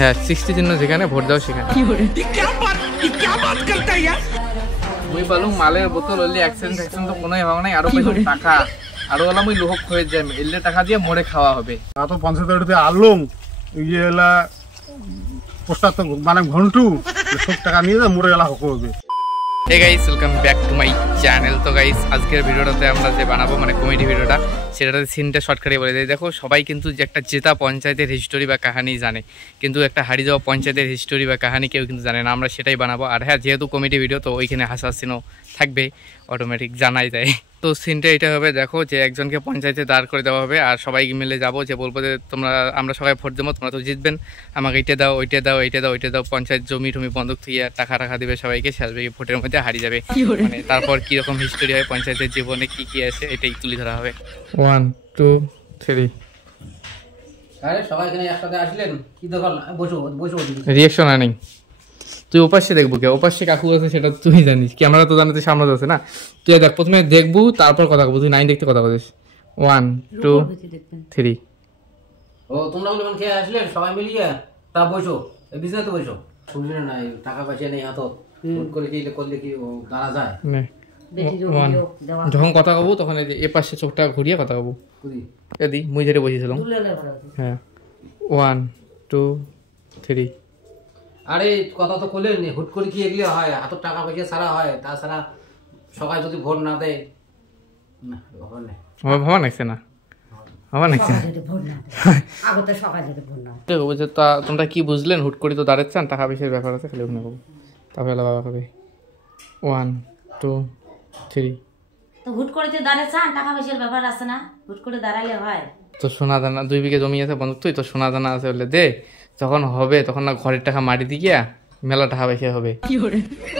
হ্যাঁ 60 চিহ্ন যেখানে ভোট দাও সেখানে। মুই পালুং মালের বোতল হলে অ্যাকসেন্ট তো কোনোই ভাব নাই, আরো টাকা আরো হলাম ওই লোক হয়ে যায় এলে টাকা দিয়ে মোড়ে খাওয়া হবে। তো পঞ্চায়েত আলুম ইয়ে এলা পোস্টার তো মানে ঘন্টু সব টাকা নিয়ে যায় মোড়ে এলা হক হবে। Hey guys, welcome back to my channel. তো গাইস আজকের ভিডিওটাতে আমরা যে বানাবো মানে কমেডি ভিডিওটা, সেটাতে সিনটা শর্টকাটে বলে দিই। দেখো সবাই কিন্তু যে একটা জেতা পঞ্চায়েতের হিস্টোরি বা কাহানি জানে, কিন্তু একটা হারিয়ে যাওয়া পঞ্চায়েতের হিস্টোরি বা কাহানি কেউ কিন্তু জানে না। আমরা সেটাই বানাবো। আর হ্যাঁ, যেহেতু কমেডি ভিডিও তো ওইখানে হাসা সিনও থাকবে, অটোমেটিক জানাই যায়। তো সিনটা এটা হবে, দেখো যে একজনকে পঞ্চায়েতে দাঁড় করে দেওয়া হবে আর সবাই মিলে যাবো, যে বলবো যে আমরা সবাই ভোট দেবো, তোমরা তো জিতবেন, আমাকে এইটা দাও ওইটা দাও এইটা দাও ওইটা দাও। পঞ্চায়েত জমি টমি বন্ধক থেকে টাকা দিবে সবাইকে, সাজবে ভোটের মধ্যে হারিয়ে যাবে। মানে তারপর কীরকম হিস্টোরি হয় পঞ্চায়েতের জীবনে, কী কী আছে এটাই তুলে ধরা হবে। 1 2 3। আরে সবাই এখানে একসাথে আসলেন, কি দরকার? বসো বসো। রিয়াকশন আনি তুই ওপাশে দেখবো কে, ওপাশে কাকু আছে সেটা তুই জানিস, ক্যামেরা তো জানাতে সামনে আছে না। তুই দেখ, প্রথমে দেখবো তারপর কথা বলবো। তুই 9 দেখতে কথা বলিস। 1 2 3। ও তোমরা বলে খেয়ে আসলেন সবাই মিলিয়ে, তা বসো এই বিজনেস তো বসো। শুনলি না টাকা পয়সা নেই হাত করে কি করলে কি দাঁড়া যায়? যখন কথা কবো তখন এ পাশে চোখটা ঘুরিয়ে কথা কবো। এদি মুই যেটা বসেছিলাম। হ্যাঁ 1 2 3। আরে কথা তো করলেন, হুট করে কি এগুলো হয়? হাত টাকা পয়সা ছাড়া হয়, তাছাড়া সবাই যদি ভোট না দেয় ভাবা নাকছে না, ভাবা নাকছে না। তোমরা কি বুঝলেন? হুট করে তো দাঁড়াচ্ছেন, টাকা পয়সার ব্যাপার আছে, খালি ওখানে কবো তারপরে বাবা কবে। 1 2 3। তো হুট করে যে দাঁড়াচ্ছেন, টাকা পয়সার ব্যাপার আছে না, হুট করে দাঁড়ালে হয়? তো সোনা দানা 2 বিঘে জমি আছে বন্ধু, তুই তো সোনা দানা আছে বলে দে, যখন হবে তখন না ঘরের টাকা মাটি দিয়ে মেলা টাকা পয়সা হবে,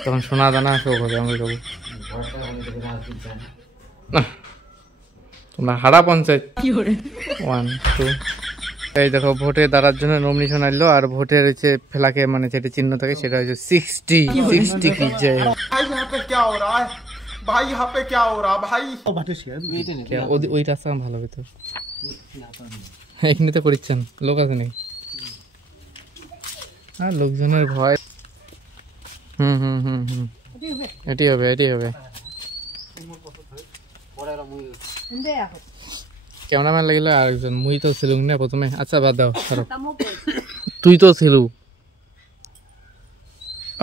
তখন সোনা দানা সব হবে। আমরা যাবো তোমরা হারা পঞ্চায়েত। 1 2। এই দেখো ভোটে দাঁড়ার জন্য নমিনেশন আসলো, আর ভোটের হচ্ছে ফেলাকে মানে যেটা চিহ্ন থাকে সেটা হচ্ছে 60 কি যায়। ভাই यहाँ पे क्या हो रहा भाई? ওই রাস্তা ভালো হবে তো, এখানে তো করিচ্ছেন লোক আছে নাকি? আর লোকজনের ভয়। এটি হবে ক্যামেরাম্যান লাগিল আরেকজন, মুই তো ছিলুম না প্রথমে। আচ্ছা বাদ দাও, তুই তো ছিলু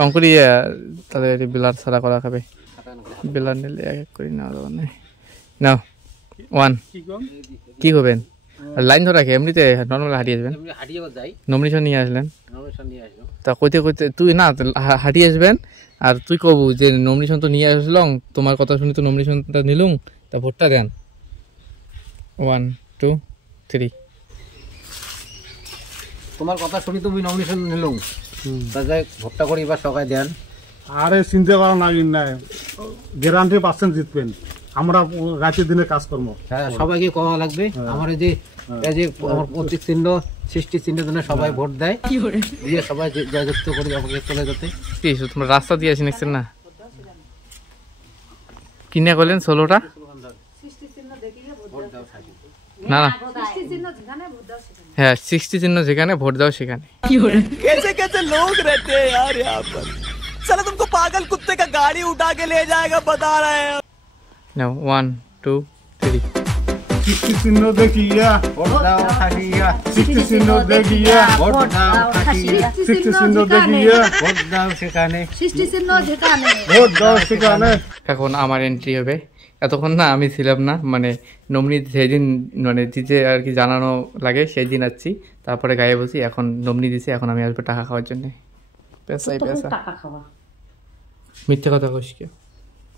অঙ্কুরি, তাহলে বিলার ছাড়া করা খাবে। বিলার নিলে এক এক করে নেওয়া যাবে না। 1 কি করবেন? লাইন ধরা রাখে এমনিতে নর্মাল হাঁটিয়ে আসবেন, নমিনেশন নিয়ে আসলেন তা কইতে তুই না হাঁটিয়ে আসবেন। আর তুই কবু যে নমিনেশন তো নিয়ে আসলাম, তোমার কথা শুনি তো নমিনেশনটা নিলুম, তা ভোটটা দেন। 1 2 3। তোমার কথা শুনি তুমি নমিনেশন নিলুম, তা যাই ভোটটা করি এবার সবাই দেন। আরে চিনতে পারো না গ্যারান্টি % জিতবেন। আমরা রাতের দিনে কাজ করবো। হ্যাঁ সবাইকে কওয়া লাগবে। আমার এই যে আমার প্রতীক চিহ্ন 60 চিহ্নের জন্য সবাই ভোট দেয়, দিয়ে সবাই জয়যুক্ত করে আমাকে চলে যেতে। কি তোমরা রাস্তা দিয়ে আসি নিচ্ছেন না? কিনে করলেন 16টা না না, হ্যাঁ 60 চিহ্ন যেখানে ভোট দাও সেখানে। कैसे कैसे लोग रहते हैं यार यहाँ पर, साला तुमको पागल कुत्ते का गाड़ी उठा के ले जाएगा बता रहे हैं। नाउ 1 2 3। 60 চিহ্ন দেখিয়া ভোট দাও খাসিয়া, 60 চিহ্ন দেখিয়া ভোট দাও খাসিয়া, 60 চিহ্ন দেখিয়া ভোট দাও সেখানে, 60 চিহ্ন যেখানে ভোট দাও সেখানে। এখন আমার এন্ট্রি হবে। এতক্ষণ না আমি ছিলাম না, মানে নমিনি যেদিন মানে দিতে আর কি জানানো লাগে সেই দিন আসছি, তারপরে গায়ে বসি। এখন নমিনি দিছে, এখন আমি আসবো টাকা খাওয়ার জন্য। পেশাই পেশা টাকা খাওয়া মিথ্যে কথা কইস কে?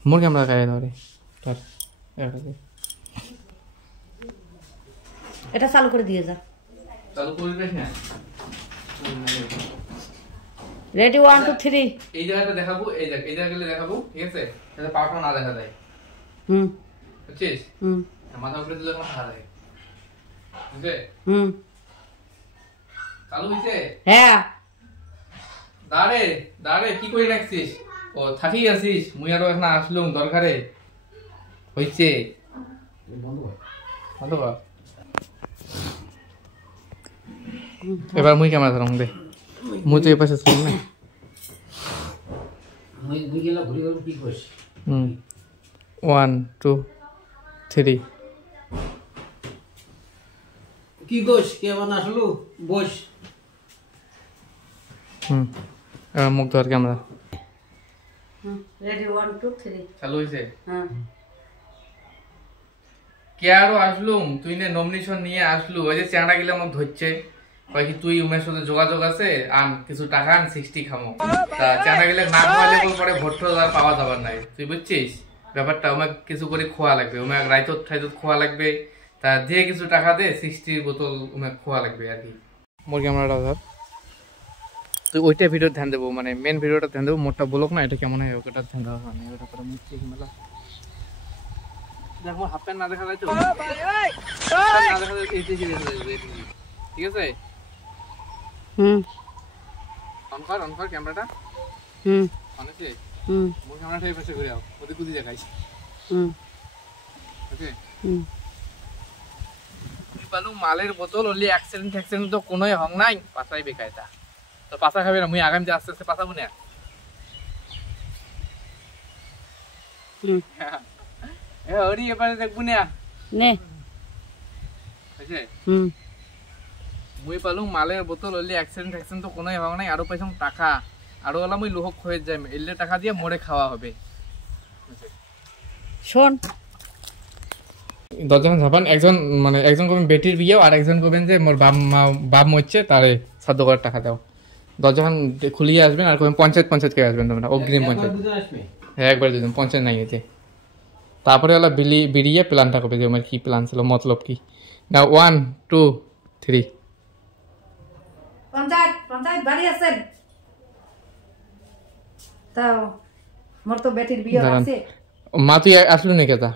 মোর ক্যামেরা গায়ে ধরে এটা চালু করে দিয়ে যা। চালু করে দেখ না। রেডি 1 2 3। এই জায়গাটা দেখাবো, এই জায়গাগুলো দেখাবো, ঠিক আছে? যাতে পাটা না দেখা যায়। বুঝছিস? মাথা উপরে দিলে মাথা হারায়। বুঝলে? চালু হইছে? হ্যাঁ দাঁড়ে কি করে রাখছিস? ও থাকি আছিস, মুই আরো এখন আসলুম দরকারে। হইছে বন্ধ কর। এবার মুই ক্যামেরা ধরুন দে। মুই তো এই পাশে শুন না মুই গেলা ঘুরে গেল কি করিস 1 2 3 কি করিস কে বানা আসলো বস এবার মুখ ধর ক্যামেরা রেডি 1 2 3 চালু হইছে হ্যাঁ কে আরো আসলুম তুই নে নমিনেশন নিয়ে আসলু ওই যে চাঁড়া গিলা আমাকে ধরছে কয় কি তুই উমের সাথে যোগাযোগ আছে আন কিছু টাকা আন 60 খামো তা চাঁড়া গিলা না খাওয়ালে পরে ভোট আর পাওয়া যাবার নাই তুই বুঝছিস ব্যাপারটা আমাকে কিছু করে খোয়া লাগবে উমেক রাইতত ঠাইতত খোয়া লাগবে তা দিয়ে কিছু টাকা দে 60 বোতল উমেক খোয়া লাগবে আর কি মোর ক্যামেরাটা ধর তুই ওইটা ভিডিও ধ্যান দেবো মানে মেন ভিডিওটা ধ্যান দেবো মোটটা বলক না এটা কেমন হয় ওটা ধ্যান দেওয়া মানে ওটা করে মুখ ঠিক মেলা দেখ মোর হাফ প্যান্ট না দেখা যায় তো না দেখা যায় এই ঠিক আছে অন কর ক্যামেরাটা অন আছে মোর ক্যামেরাটা এই পাশে ঘুরে আও ওদিকে কুদি দেখাইস ওকে পালু মালের বোতল ওলি অ্যাক্সিডেন্ট তো কোনোই হং নাই পাছাই বেকায়দা তো পাছা খাবে না মুই আগামীতে আস্তে আস্তে পাছাবো না ওরি এবারে দেখবো না নে আছে মুই পালু মালের বোতল ওলি অ্যাক্সিডেন্ট তো কোনোই হং নাই আরো পাইছং টাকা আরো ওলা মুই লোহক হয়ে যাই এলে টাকা দিয়ে মোরে খাওয়া হবে শোন 10 জন যাবান একজন কবেন বেটির বিয়ে আর একজন কবেন যে মোর বাপ মরছে তারে 7 করে টাকা দাও 10 জন খুলিয়ে আসবেন আর কবেন পঞ্চায়েত কে আসবেন তোমরা অগ্রিম পঞ্চায়েত হ্যাঁ একবার দুজন পঞ্চায়েত নাই এতে তারপরে ওলা বিড়িয়ে প্ল্যানটা করবে যে আমার কি প্ল্যান ছিল মতলব কি না 1 2 3 পঞ্চায়েত বাড়ি আছেন তাও মোর তো বেটির বিয়ে আছে মা তুই আসলো না কেতা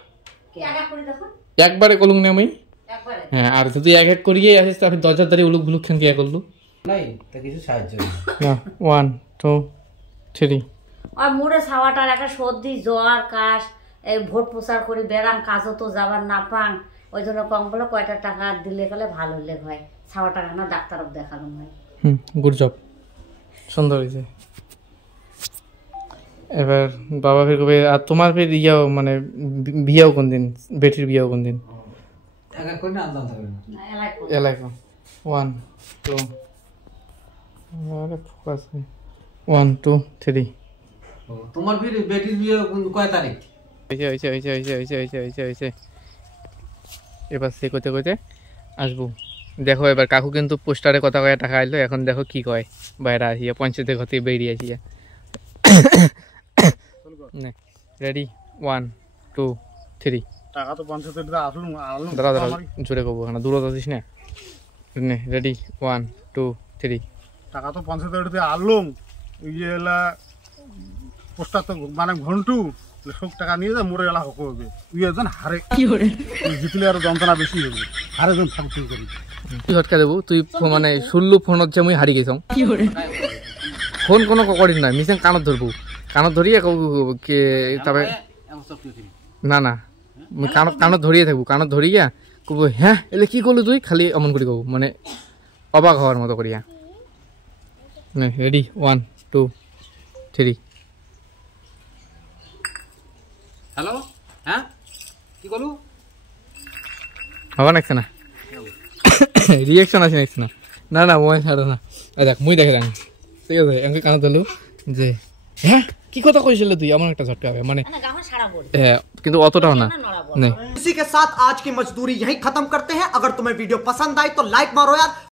কি আগা করে দেখো একবারে কলুং না আমি একবারে হ্যাঁ আর তুই এক করিয়ে আসিস তারপর 10 ধরে উলুক গুলুক খেন কে করলু নাই তা কিছু সাহায্য না 1 2 3 আর মোরে ছাওয়াটার একটা সর্দি জ্বর কাশ এই ভোট প্রচার করে বেড়াম কাজও তো যাবার না পাং ওই জন্য কম বলে কয়টা টাকা দিলে গেলে ভালো হলে হয় ছাওয়াটা না ডাক্তারক দেখানো হয় গুড জব সুন্দর হয়েছে এবার বাবা ফির কবে আর তোমার ফির ইয়াও মানে বিয়াও কোন দিন বেটির বিয়াও কোন দিন টাকা কই না আনতে হবে না এলাই এলাই 1 2 আরে ফোকাস 1 2 3 তোমার ফির বেটির বিয়ে কয় তারিখ হয়েছে এবার সে কইতে কইতে আসবো দেখো এবার কাকু কিন্তু পোস্টারে কথা কয়ে টাকা আইলো এখন দেখো কি কয় বাইরে আসিয়া পঞ্চায়েতের ঘর থেকে বেরিয়ে আসিয়া রেডি 1 2 3 টাকা তো পঞ্চায়েতের আসলুম দাঁড়া জোরে কব না দূরত আছিস না রেডি 1 2 3 টাকা তো পঞ্চায়েতের আনলুম ওই যে এলা পোস্টার তো মানে ঘন্টু সব টাকা নিয়ে যা মোরে এলা হক হবে ওই একজন হারে জিতলে আরো যন্ত্রণা বেশি হবে হারে জন থাকতে করি তুই হটকা দেবো তুই মানে শুনলু ফোনত যে মুই হারি গেছং ফোন কোনো করিস না মিশন কানত ধরবো কানত ধরিয়ে কে তারপরে না মুই কানত ধরিয়ে থাকবো কানত ধরিয়া কব হ্যাঁ এলে কি করলু তুই খালি অমন করে কব মানে অবাক হওয়ার মতো করিয়া রেডি 1 2 3 হ্যালো হ্যাঁ কি করলু হবা নাকছে না রিয়েকশন আসে নাকছে না না মোবাইল ছাড়ো না দেখ মুই দেখে দেখ ঠিক আছে এমনি কানত ধরলু যে হ্যাঁ কি কথা কইছিল তুই এমন একটা ঝটকা হবে মানে হ্যাঁ কিন্তু অতটাও না इसी के साथ आज की मजदूरी यहीं खत्म करते हैं। अगर तुम्हें वीडियो पसंद आई तो लाइक मारो यार।